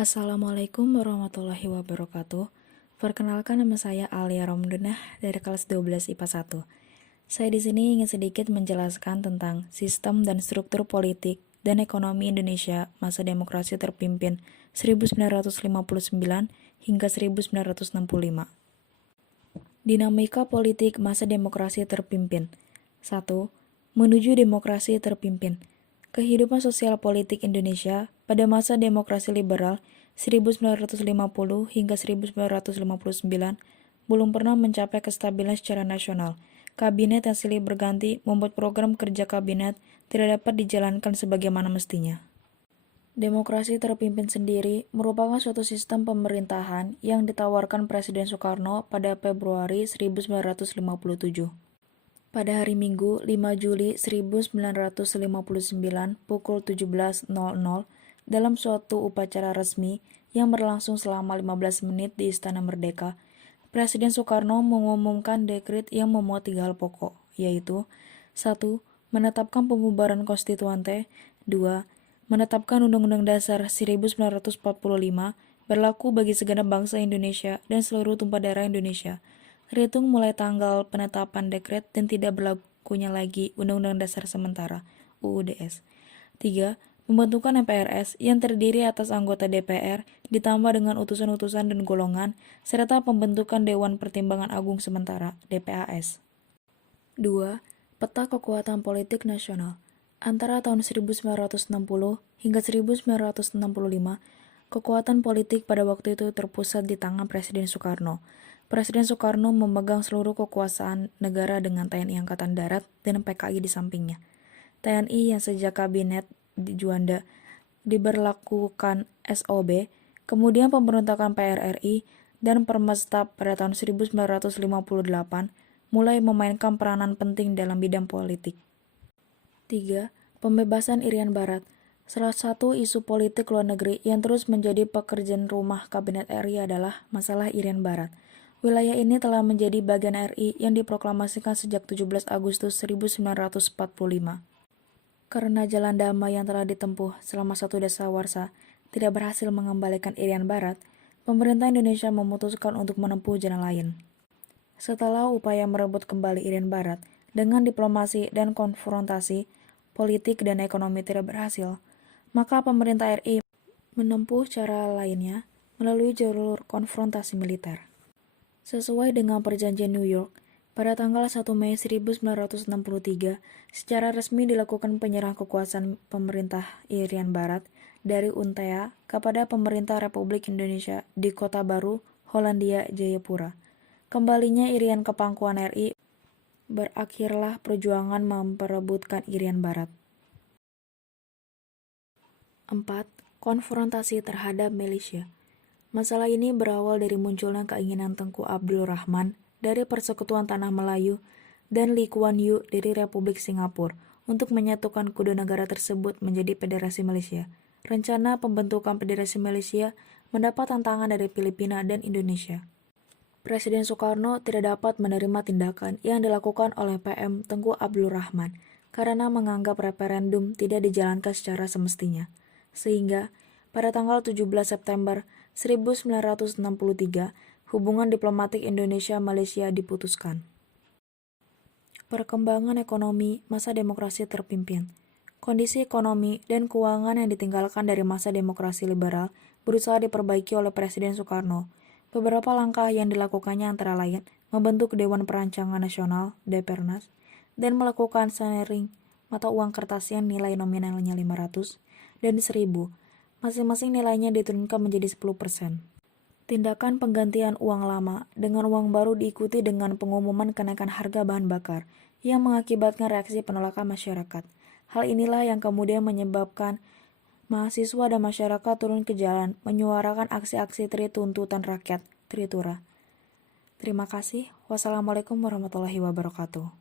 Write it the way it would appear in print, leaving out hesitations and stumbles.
Assalamualaikum warahmatullahi wabarakatuh. Perkenalkan, nama saya Alia Romdunah dari kelas 12 IPA 1. Saya di sini ingin sedikit menjelaskan tentang sistem dan struktur politik dan ekonomi Indonesia masa demokrasi terpimpin 1959 hingga 1965. Dinamika politik masa demokrasi terpimpin. 1. Menuju demokrasi terpimpin. Kehidupan sosial politik Indonesia pada masa demokrasi liberal 1950 hingga 1959 belum pernah mencapai kestabilan secara nasional. Kabinet yang silih berganti membuat program kerja kabinet tidak dapat dijalankan sebagaimana mestinya. Demokrasi terpimpin sendiri merupakan suatu sistem pemerintahan yang ditawarkan Presiden Soekarno pada Februari 1957. Pada hari Minggu 5 Juli 1959 pukul 17.00 dalam suatu upacara resmi yang berlangsung selama 15 menit di Istana Merdeka, Presiden Soekarno mengumumkan dekret yang memuat 3 hal pokok, yaitu 1. Menetapkan pembubaran konstituante. 2. Menetapkan Undang-Undang Dasar 1945 berlaku bagi segenap bangsa Indonesia dan seluruh tumpah darah Indonesia, terhitung mulai tanggal penetapan dekret dan tidak berlakunya lagi Undang-Undang Dasar Sementara (UUDS). 3. Pembentukan MPRS yang terdiri atas anggota DPR ditambah dengan utusan-utusan dan golongan, serta pembentukan Dewan Pertimbangan Agung Sementara (DPAS). 2. Peta kekuatan politik nasional. Antara tahun 1960 hingga 1965, kekuatan politik pada waktu itu terpusat di tangan Presiden Soekarno. Presiden Soekarno memegang seluruh kekuasaan negara dengan TNI Angkatan Darat dan PKI di sampingnya. TNI yang sejak kabinet di Juanda diberlakukan SOB, kemudian pemberontakan PRRI dan Permestab pada tahun 1958 mulai memainkan peranan penting dalam bidang politik. 3. Pembebasan Irian Barat. Salah satu isu politik luar negeri yang terus menjadi pekerjaan rumah Kabinet RI adalah masalah Irian Barat. Wilayah ini telah menjadi bagian RI yang diproklamasikan sejak 17 Agustus 1945. Karena jalan damai yang telah ditempuh selama satu dasawarsa tidak berhasil mengembalikan Irian Barat, pemerintah Indonesia memutuskan untuk menempuh jalan lain. Setelah upaya merebut kembali Irian Barat dengan diplomasi dan konfrontasi politik dan ekonomi tidak berhasil, maka pemerintah RI menempuh cara lainnya melalui jalur konfrontasi militer. Sesuai dengan perjanjian New York, pada tanggal 1 Mei 1963, secara resmi dilakukan penyerahan kekuasaan pemerintah Irian Barat dari UNTEA kepada pemerintah Republik Indonesia di Kota Baru, Hollandia Jayapura. Kembalinya Irian ke pangkuan RI, berakhirlah perjuangan memperebutkan Irian Barat. 4. Konfrontasi terhadap milisya. Masalah ini berawal dari munculnya keinginan Tengku Abdul Rahman dari Persekutuan Tanah Melayu dan Lee Kuan Yew dari Republik Singapura untuk menyatukan kedua negara tersebut menjadi federasi Malaysia. Rencana pembentukan federasi Malaysia mendapat tantangan dari Filipina dan Indonesia. Presiden Soekarno tidak dapat menerima tindakan yang dilakukan oleh PM Tengku Abdul Rahman karena menganggap referendum tidak dijalankan secara semestinya. Sehingga pada tanggal 17 September 1963, hubungan diplomatik Indonesia-Malaysia diputuskan. Perkembangan ekonomi masa demokrasi terpimpin. Kondisi ekonomi dan keuangan yang ditinggalkan dari masa demokrasi liberal berusaha diperbaiki oleh Presiden Soekarno. Beberapa langkah yang dilakukannya antara lain membentuk Dewan Perancangan Nasional (Depernas) dan melakukan sharing mata uang kertas yang nilai nominalnya 500 dan 1000. Masing-masing nilainya diturunkan menjadi 10%. Tindakan penggantian uang lama dengan uang baru diikuti dengan pengumuman kenaikan harga bahan bakar yang mengakibatkan reaksi penolakan masyarakat. Hal inilah yang kemudian menyebabkan mahasiswa dan masyarakat turun ke jalan menyuarakan aksi-aksi tuntutan rakyat, Tritura. Terima kasih. Wassalamualaikum warahmatullahi wabarakatuh.